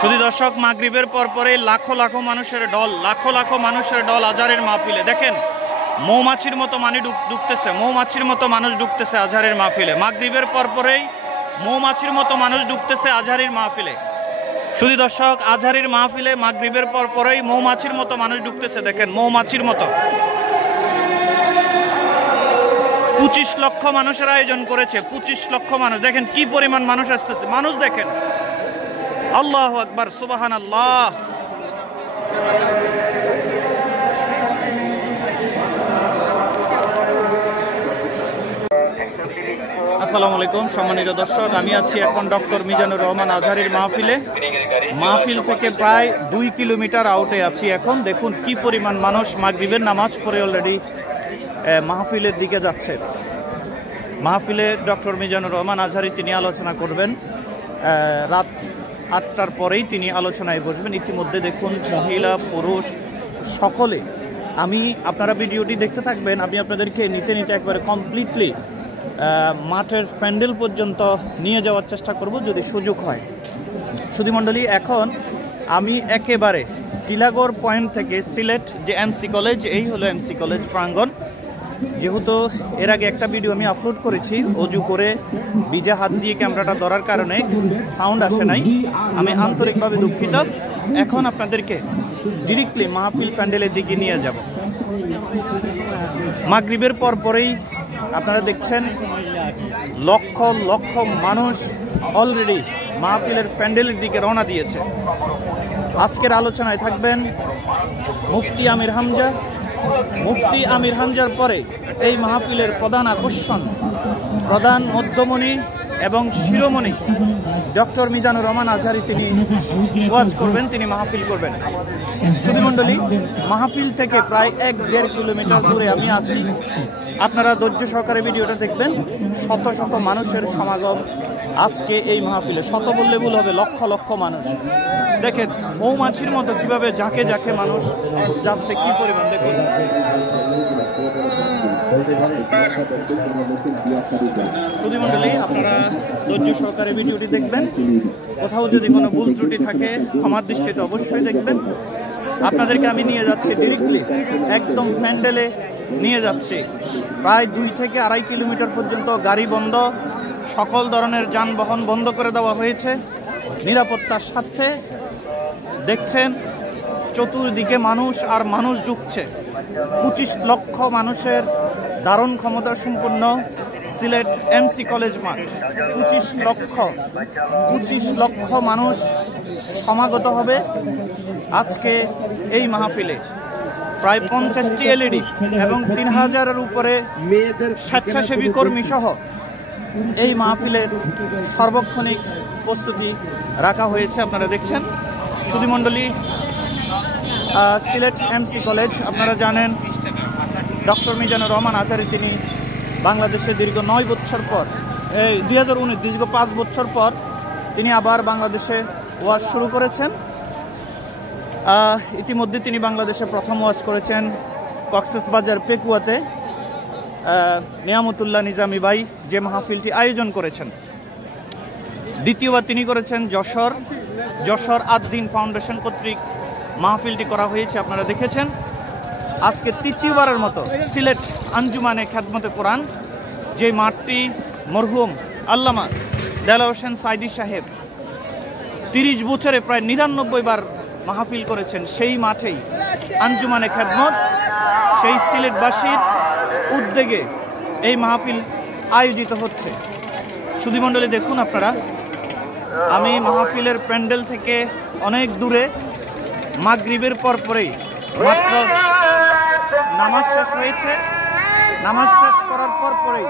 শুধু দর্শক, মাগরিবের পরপরই লাখো লাখো মানুষের দল আজহারের মাহফিলে। দেখেন মৌমাছির মতো মৌমাছির মতো মানুষ ঢুকতেছে আজহারের মাহফিলে। মাগরিবের পরপরই মৌমাছির মতো মানুষ ঢুকতেছে আজহারের মাহফিলে। শুধু দর্শক, আজহারের মাহফিলে মাগরিবের পরপরই মৌমাছির মতো মানুষ ঢুকতেছে। দেখেন মৌমাছির মতো 25 লক্ষ মানুষের আয়োজন করেছে। 25 লক্ষ মানুষ, দেখেন কি পরিমাণ মানুষ আসতেছে। মানুষ দেখেন, আল্লাহু আকবার, সুবহানাল্লাহ। আসসালামু আলাইকুম সম্মানিত দর্শক, আমি আছি এখন ডক্টর মিজানুর রহমান আজহারের মাহফিলে। মাহফিল থেকে প্রায় 2 কিলোমিটার আউটে আছি এখন। দেখুন কি পরিমাণ মানুষ মাগরিবের নামাজ পড়ে অলরেডি মাহফিলের দিকে যাচ্ছে। মাহফিলে ডক্টর মিজানুর রহমান আজহারি তিনি আলোচনা করবেন। রাত 8টার পরেই তিনি আলোচনায় বসবেন। ইতিমধ্যে দেখুন মহিলা পুরুষ সকলে, আপনারা ভিডিওটি দেখতে থাকবেন। আমি আপনাদেরকে নিতে একবারে কমপ্লিটলি মাঠের প্যান্ডেল পর্যন্ত নিয়ে যাওয়ার চেষ্টা করব যদি সুযোগ হয়। সুধীমণ্ডলী, এখন আমি একেবারে টিলাগড় পয়েন্ট থেকে সিলেট যে এমসি কলেজ, এই হলো এমসি কলেজ প্রাঙ্গণ। যেহেতু এর আগে একটা ভিডিও আমি আপলোড করেছি, অজু করে ভিজা হাত দিয়ে ক্যামেরাটা ধরার কারণে সাউন্ড আসে নাই, আমি আন্তরিকভাবে দুঃখিত। এখন আপনাদেরকে ডিরেক্টলি মাহফিল প্যান্ডেলের দিকে নিয়ে যাব। মাগরিবের পরেই আপনারা দেখছেন লক্ষ লক্ষ মানুষ অলরেডি মাহফিলের প্যান্ডেলের দিকে রওনা দিয়েছে। আজকের আলোচনায় থাকবেন মুফতি আমির হামজা। মুফতি আমির হামজার পরে এই মাহফিলের প্রধান আকর্ষণ, প্রধান মধ্যমণি এবং শিরোমণি ডক্টর মিজানুর রহমান আজহারি তিনি ওয়াজ করবেন, তিনি মাহফিল করবেন। সুধীমণ্ডলী, মাহফিল থেকে প্রায় 1-1.5 কিলোমিটার দূরে আমি আছি। আপনারা ধৈর্য সহকারে ভিডিওটা দেখবেন। শত শত মানুষের সমাগম আজকে এই মাহফিলে। শত বললে ভুল হবে, লক্ষ লক্ষ মানুষ। দেখেন মৌমাছির মতো কিভাবে ঝাঁকে ঝাঁকে মানুষ যাচ্ছে, কি পরিমাণ দেখুন। সুধীমণ্ডলী, আপনারা ধৈর্য সহকারে ভিডিওটি দেখবেন। কোথাও যদি কোনো ভুল ত্রুটি থাকে ক্ষমার দৃষ্টিতে অবশ্যই দেখবেন। আপনাদেরকে আমি নিয়ে যাচ্ছি ডিরেক্টলি একদম প্যান্ডেলে নিয়ে যাচ্ছি। প্রায় 2 থেকে 2.5 কিলোমিটার পর্যন্ত গাড়ি বন্ধ, সকল ধরনের যানবাহন বন্ধ করে দেওয়া হয়েছে নিরাপত্তার স্বার্থে। দেখছেন চতুর্দিকে মানুষ আর মানুষ ঢুকছে। 25 লক্ষ মানুষের ধারণ ক্ষমতা সম্পন্ন সিলেট এমসি কলেজ মাঠ। 25 লক্ষ মানুষ সমাগত হবে আজকে এই মাহফিলে। প্রায় 50টি এলইডি এবং 3000-এর উপরে স্বেচ্ছাসেবী কর্মী সহ এই মাহফিলের সার্বক্ষণিক প্রস্তুতি রাখা হয়েছে। আপনারা দেখছেন। সুধীমণ্ডলী, সিলেট এমসি কলেজ, আপনারা জানেন ডক্টর মিজানুর রহমান আজহারি তিনি বাংলাদেশে দীর্ঘ 9 বছর পর, 2019 দীর্ঘ 5 বছর পর তিনি আবার বাংলাদেশে ওয়াজ শুরু করেছেন। ইতিমধ্যে তিনি বাংলাদেশে প্রথম ওয়াজ করেছেন কক্সবাজার পেকুয়াতে, নিয়ামতুল্লাহ নিজামী ভাই যে মাহফিলটি আয়োজন করেছেন। দ্বিতীয়বার তিনি করেছেন যশোর আদ-দ্বীন ফাউন্ডেশন কর্তৃক মাহফিলটি করা হয়েছে, আপনারা দেখেছেন। আজকে তৃতীয়বারের মতো সিলেট আঞ্জুমানে খেদমতে কোরআন, যে মাঠটি মরহুম আল্লামা দেলাওয়ার হোসেন সাইদি সাহেব 30 বছরে প্রায় 99 বার মাহফিল করেছেন, সেই মাঠেই আঞ্জুমানে খেদমত, সেই সিলেটবাসীর উদ্যোগে এই মাহফিল আয়োজিত হচ্ছে। সুধীমণ্ডলী, দেখুন আপনারা, আমি মাহফিলের প্যান্ডেল থেকে অনেক দূরে। মাগরিবের পরেই মাত্র নামাজ শেষ হয়েছে। নামাজ শেষ করার পরেই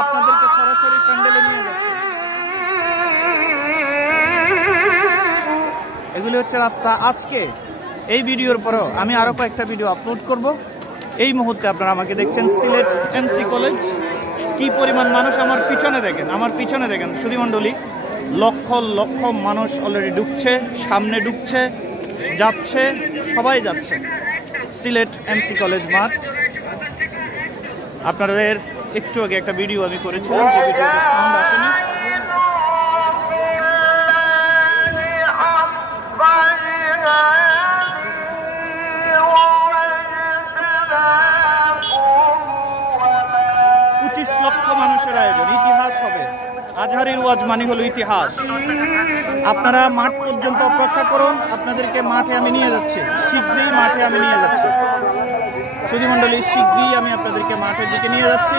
আপনাদেরকে সরাসরি প্যান্ডেলে নিয়ে যাচ্ছে। এগুলি হচ্ছে রাস্তা। আজকে এই ভিডিওর পরেও আমি আরও কয়েকটা ভিডিও আপলোড করব। এই মুহূর্তে আপনারা আমাকে দেখছেন সিলেট এমসি কলেজ। কি পরিমাণ মানুষ আমার পিছনে দেখেন সুধীমণ্ডলী, লক্ষ লক্ষ মানুষ অলরেডি ঢুকছে, সামনে ঢুকছে, যাচ্ছে, সবাই যাচ্ছে সিলেট এমসি কলেজ মাঠ। আপনাদের একটু আগে একটা ভিডিও আমি করেছিলাম, যে ভিডিওতে সাউন্ড আসেনি। ওয়াজ মানে হলো ইতিহাস। আপনারা মাঠ পর্যন্ত অপেক্ষা করুন, আপনাদেরকে মাঠে আমি নিয়ে যাচ্ছি, শীঘ্রই মাঠে আমি নিয়ে যাচ্ছি। সুধীমণ্ডলী, শীঘ্রই আমি আপনাদেরকে মাঠের দিকে নিয়ে যাচ্ছি।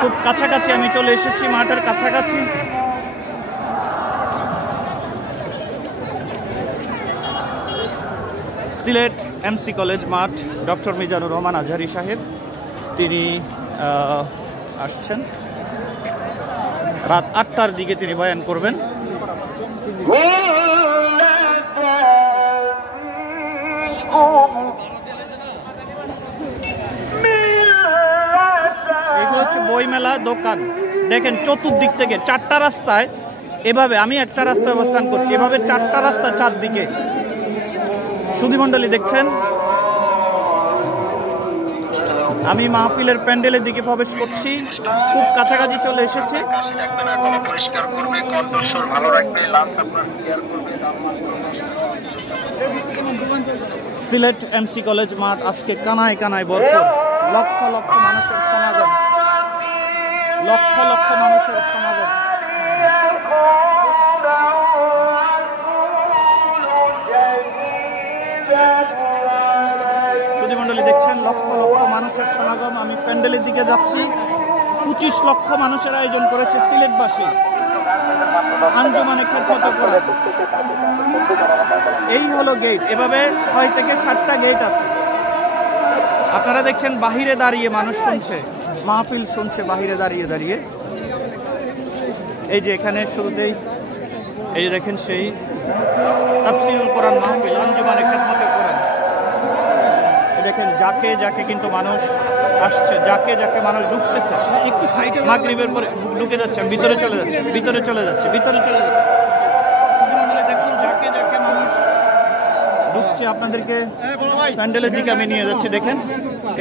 খুব কাছাকাছি আমি চলে এসেছি, মাঠের কাছাকাছি। সিলেট এমসি কলেজ মাঠ, ডক্টর মিজানুর রহমান আজহারি সাহেব তিনি আসছেন। রাত 8টার দিকে তিনি বয়ান করবেন। এগুলো হচ্ছে বইমেলা দোকান। দেখেন চতুর্দিক থেকে 4টা রাস্তায় এভাবে, আমি একটা রাস্তায় অবস্থান করছি, এভাবে 4টা রাস্তা চারদিকে। সুধীমণ্ডলী দেখছেন, আমি মাহফিলের প্যান্ডেলের দিকে প্রবেশ করছি, খুব কাছাকাছি চলে এসেছে। সিলেট এমসি কলেজ মাঠ আজকে কানায় কানায় ভরপুর, লক্ষ লক্ষ মানুষের সমাগম, লক্ষ লক্ষ মানুষের সমাগম। সুধীমণ্ডলী দেখছেন, লক্ষ লক্ষ মানুষের সমাগম। আমি প্যান্ডেলের দিকে যাচ্ছি। 25 লক্ষ মানুষের আয়োজন করেছে সিলেটবাসী আঞ্জুমানে খেদমত করার। এই হলো গেট, এভাবে 6 থেকে 7টা গেট আছে। আপনারা দেখছেন বাহিরে দাঁড়িয়ে মানুষ শুনছে, মাহফিল শুনছে বাহিরে দাঁড়িয়ে দাঁড়িয়ে। এই যে এখানে শুরুতেই এই যে দেখেন সেই তাফসীরুল কোরআন মাহফিল আঞ্জুমানে খেদমত করার। দেখেন যাকে যাকে কিন্তু মানুষ আসছে, যাকে যাকে মানুষ ঢুকতেছে। একটু সাইডে মাগরিবের পরে ঢুকে যাচ্ছে, ভিতরে চলে যাচ্ছে, ভিতরে চলে যাচ্ছে, ভিতরে চলে যাচ্ছে। দেখুন যাকে যাকে মানুষ ঢুকছে। আপনাদেরকে প্যান্ডেলের দিকে আমি নিয়ে যাচ্ছি। দেখেন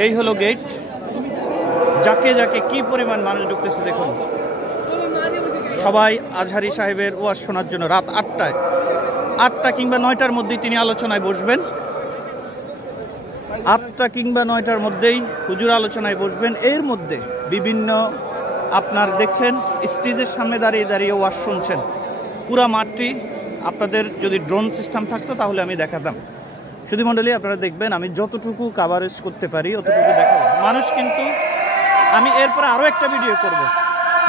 এই হলো গেট, যাকে যাকে কি পরিমাণ মানুষ ঢুকতেছে দেখুন। সবাই আজহারি সাহেবের ওয়াজ শোনার জন্য রাত 8টায়, 8টা কিংবা 9টার মধ্যেই তিনি আলোচনায় বসবেন। 8টা কিংবা 9টার মধ্যেই হুজুর আলোচনায় বসবেন। এর মধ্যে বিভিন্ন আপনার দেখছেন স্টেজের সামনে দাঁড়িয়ে দাঁড়িয়ে ওয়াজ শুনছেন। পুরা মাঠটি, আপনাদের যদি ড্রোন সিস্টেম থাকতো তাহলে আমি দেখাতাম। সুধীমণ্ডলী আপনারা দেখবেন, আমি যতটুকু কাভারেজ করতে পারি অতটুকু দেখাবো। মানুষ কিন্তু, আমি এরপরে আরও একটা ভিডিও করব,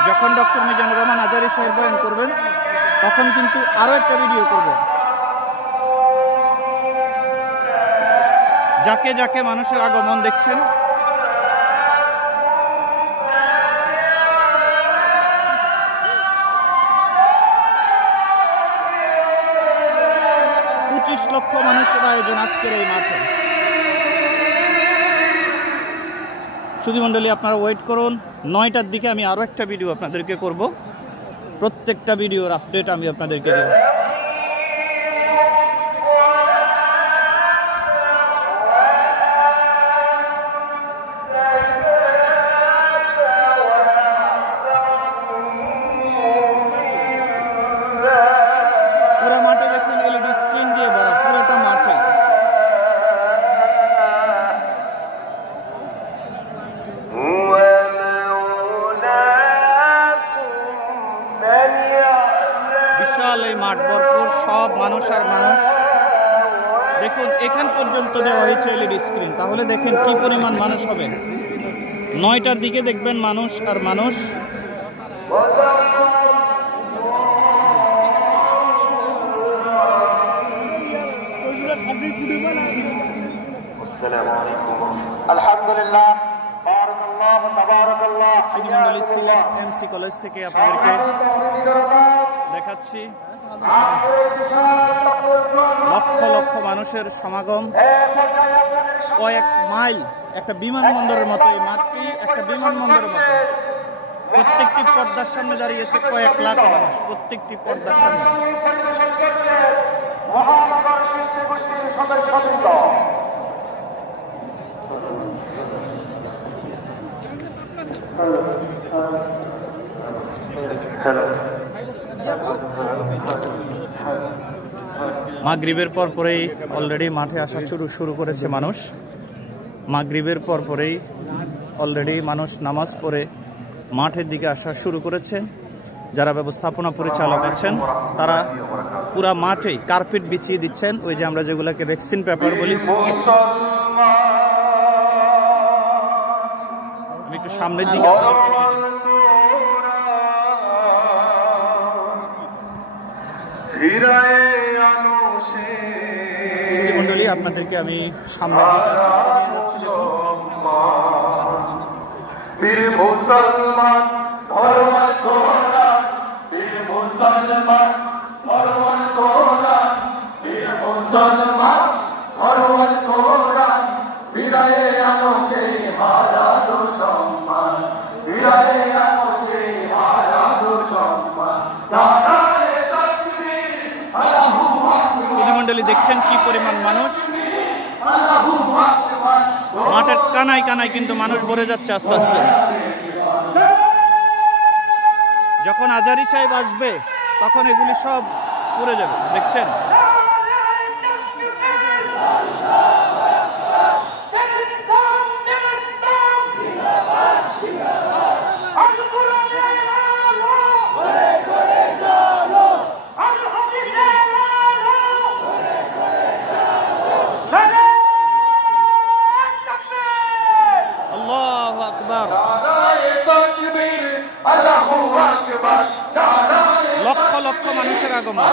যখন ডক্টর মিজানুর রহমান আজহারি সাহেব বয়ান করবেন তখন কিন্তু আরও একটা ভিডিও করব। যাকে যাকে মানুষের আগমন দেখছেন। লক্ষ মানুষের আয়োজন আজকের এই মাঠে। সুধীমণ্ডলী আপনারা ওয়েট করুন, 9টার দিকে আমি আরও একটা ভিডিও আপনাদেরকে করব। প্রত্যেকটা ভিডিওর আপডেট আমি আপনাদেরকে দেব। পুরো মাঠে দেখুন এলইডি স্ক্রিন দিয়ে ভরা, পুরোটা মাঠে। বিশাল এই মাঠ ভরপুর, সব মানুষ আর মানুষ। দেখুন এখান পর্যন্ত দেওয়া হয়েছে এলইডি স্ক্রিন, তাহলে দেখেন কি পরিমাণ মানুষ হবে। 9টার দিকে দেখবেন মানুষ আর মানুষ। আলহামদুলিল্লাহ, সুধীমণ্ডলী সিলেট এমসি কলেজ থেকে আপনাদেরকে দেখাচ্ছি লক্ষ লক্ষ মানুষের সমাগম। কয়েক মাইল, একটা বিমানবন্দরের মতো এই মাঠটি, একটা বিমানবন্দরের মতো। প্রত্যেকটি পর্দার সামনে দাঁড়িয়েছে কয়েক লাখ মানুষ, প্রত্যেকটি পর্দার সামনে। মাগরিবের পর পরেই অলরেডি মাঠে আসা শুরু করেছে মানুষ। মাগরিবের পর পরেই অলরেডি মানুষ নামাজ পড়ে মাঠের দিকে আসা শুরু করেছে। যারা ব্যবস্থাপনা পরিচালক আছেন তারা পুরা মাঠেই কার্পেট বিছিয়ে দিচ্ছেন, ওই যে আমরা যেগুলোকে রেক্সিন পেপার বলি। আমি একটু সামনের দিকে মন্ডলী, আপনাদেরকে আমি সামনে বীর মুসলমান ধর্মের কোরআন, বীর মুসলমান ধর্মের কোরআন, বীর মুসলমান ধর্মের কোরআন, ফিরায়ে আনো সেই হারানো সম্মান, ফিরায়ে আনো সেই হারানো সম্মান। নারায়ে তাকবীর, আল্লাহু আকবার। মন্ডলী দেখছেন কি পরিমাণ মানুষ, মাঠের কানায় কানায় কিন্তু মানুষ ভরে যাচ্ছে আস্তে আস্তে। যখন আজারি সাহেব আসবে তখন এগুলি সব পুড়ে যাবে, দেখছেন। লক্ষ লক্ষ মানুষের আগমন।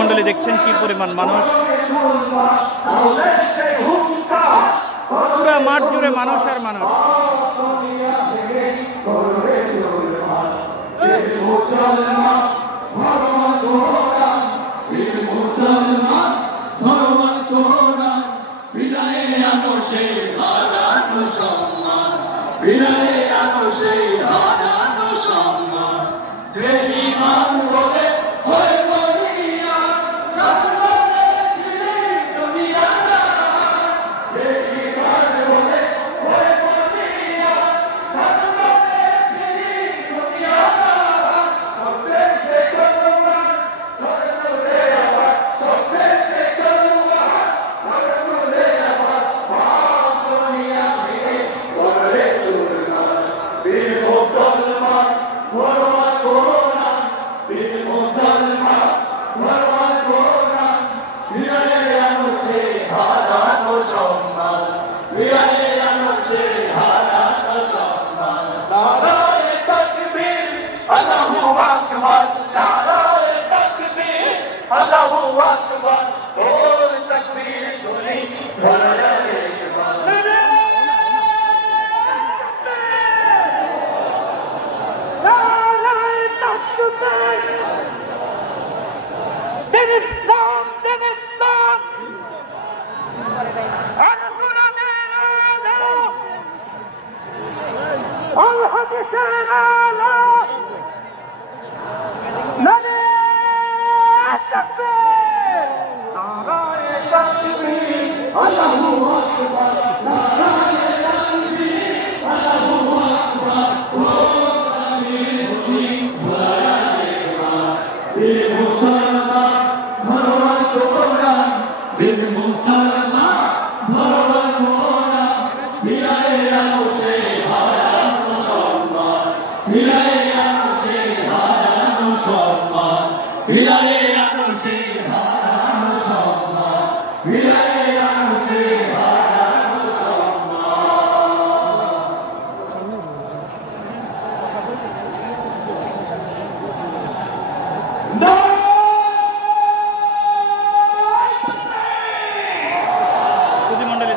মন্ডলী দেখছেন কি পরিমাণ মানুষ, পুরো মাঠ জুড়ে মানুষ আর মানুষ।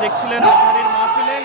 দেখছিলেন আজহারীর মাহফিলে।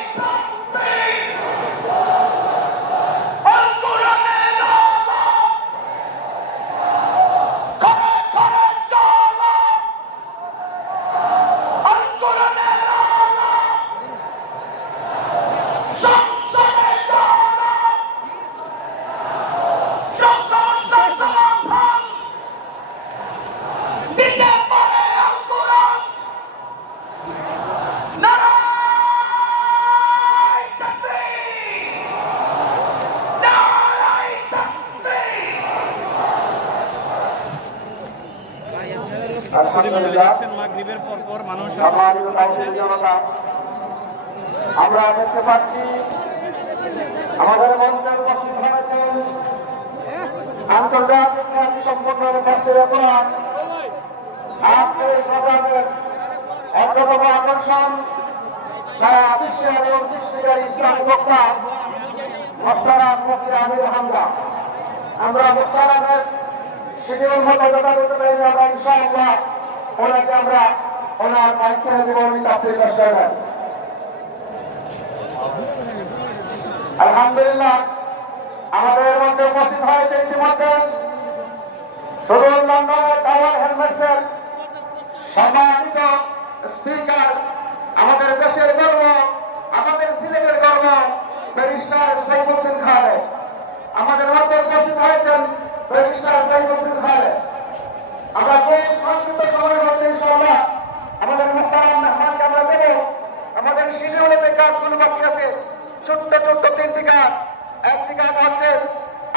আলহামদুলিল্লাহ মাগরিবের পর পর মানুষ জনতা, আমরা দেখতে পাচ্ছি আমাদের মঞ্চে উপস্থিত হয়েছেন আন্তর্জাতিক খ্যাতি সম্পন্ন রাষ্ট্রের অপরাধ। আজকের এই প্রোগ্রামের অন্যতম আকর্ষণ তারা বিশ্বের এবং সৃষ্টিকারী ইসলামী বক্তা মোস্তারাম মুফতি আমির হামজা। আমরা মোস্তারামের শিডিউল মতো যথাযথ টাইমে আমরা ইনশাআল্লাহ ওনাকে আমরা ওনার মাইকের জীবনী তাফসীর পেশ করবেন। আলহামদুলিল্লাহ আমাদের মধ্যে উপস্থিত হয়েছে ইতিমধ্যে সুদূর লন্ডনের টাওয়ার হ্যামলেটসের সম্মানিত স্পিকার, আমাদের দেশের গর্ব, আমাদের সিলেটের গর্ব ব্যারিস্টার সাইফুদ্দিন খালেদ। আমাদের মধ্যে উপস্থিত হয়েছেন ব্যারিস্টার সাইফুদ্দিন খালেদ। আমরা খুব সংক্ষিপ্ত সময়ের মধ্যে ইনশাআল্লাহ আমাদের মুহতারাম মেহমানকে আমরা দেব। আমাদের শিডিউলে যে কাজগুলো বাকি আছে ছোট্ট ছোট্ট 3টি কাজ। একটি কাজ হচ্ছে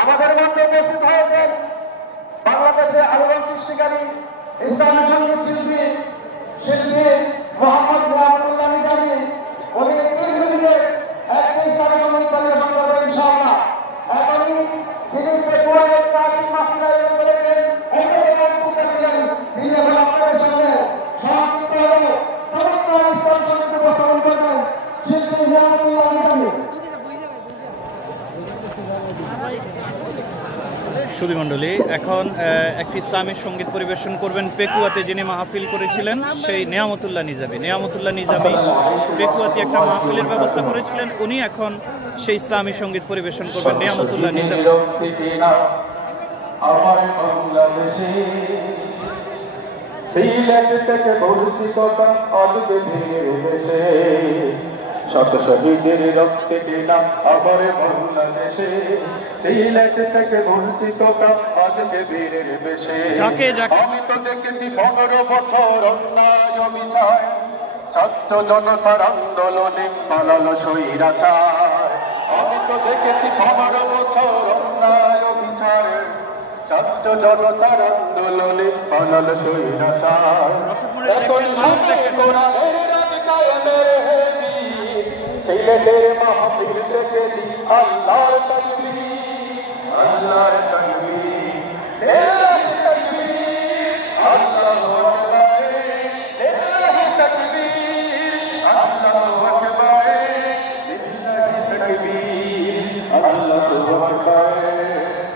আমাদের মধ্যে উপস্থিত হয়েছেন বাংলাদেশে আলোড়ন সৃষ্টিকারী ইসলামী সঙ্গীত শিল্পী মোহাম্মদ গোলামুল্লাহ নিজামী। উনি দীর্ঘদিনের একটি ইসলামী সঙ্গীত পরিবেশন করবেন ইনশাআল্লাহ। এখনই তিনি পেপুয়ারের প্রাচীন মাহফিলে করেছেন তিনি এখন আপনাদের সামনে সংক্ষিপ্তভাবে পবিত্র ইসলাম সঙ্গীত উপস্থাপন করবেন শিল্পী মোহাম্মদুল্লাহ নিজামী। সুধীমণ্ডলী, এখন একটি ইসলামী সঙ্গীত পরিবেশন করবেন পেকুয়াতে যিনি মাহফিল করেছিলেন সেই নেয়ামতুল্লাহ নিজামী। নেয়ামতুল্লাহ নিজামী পেকুয়াতে একটা মাহফিলের ব্যবস্থা করেছিলেন, উনি এখন সেই ইসলামী সঙ্গীত পরিবেশন করবেন নেয়ামতুল্লাহ নিজামী। আমার বাংলাদেশে সিলেট থেকে বলছি কথা অদূরে দেশে শত শহীদের রক্তে কেনা আমার বাংলাদেশে সিলেট থেকে বলছি কথা আজকে বীরের বেশে। আমি তো দেখেছি 15 বছর অন্যায় বিচার, ছাত্র জনতার আন্দোলনে পালালো স্বৈরাচার। আমি তো দেখেছি 15 বছর অন্যায় বিচার, ছাত্র জনতার আন্দোলনে পালালো স্বৈরাচার। এখন সামনে কোরআনের রাজ কায়েমের হেবি সিলেটের মাহফিল থেকে দি আল্লাহর তাকবীর, আল্লাহর তাকবীর, লিল্লাহি তাকবীর, আল্লাহু আকবার, লিল্লাহি তাকবীর, আল্লাহু আকবার, লিল্লাহি তাকবীর, আল্লাহু আকবার,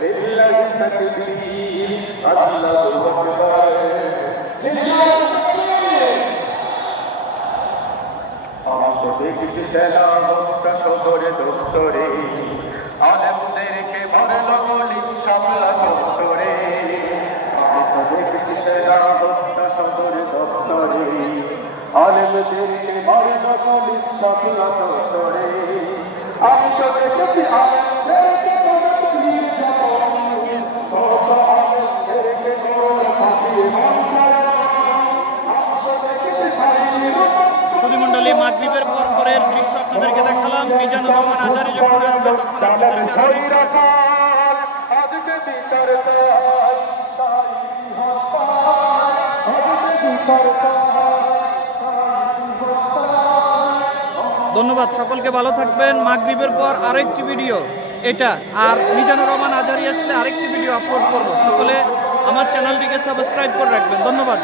লিল্লাহি তাকবীর, আল্লাহু আকবার, লিল্লাহি তাকবীর। আমাকে দেখছি সেনা মুক্তা শহরে দপ্তরে, আলেমদেরকে মারল বলি সামলা চত্বরে। আমাকে দেখছি সেনা মুক্তা শহরে দপ্তরে, আলেমদেরকে মারল বলি সামলা চত্বরে। আমি তো দেখেছি আলেমদেরকে মারল নির্যাতন, কত আলেমদেরকে করল ফাঁসি মঞ্চরে। আমি তো দেখেছি সুধীমণ্ডলী, মাগরিবের পর পরের দৃশ্য আপনাদেরকে দেখালাম। মিজানুর রহমান আজহারী যখন আসবে তখন ধন্যবাদ সকলকে, ভালো থাকবেন। মাগরিবের পর আরেকটি ভিডিও এটা, আর মিজানুর রহমান আজহারী আসলে আরেকটি ভিডিও আপলোড করব। সকলে আমার চ্যানেলটিকে সাবস্ক্রাইব করে রাখবেন। ধন্যবাদ।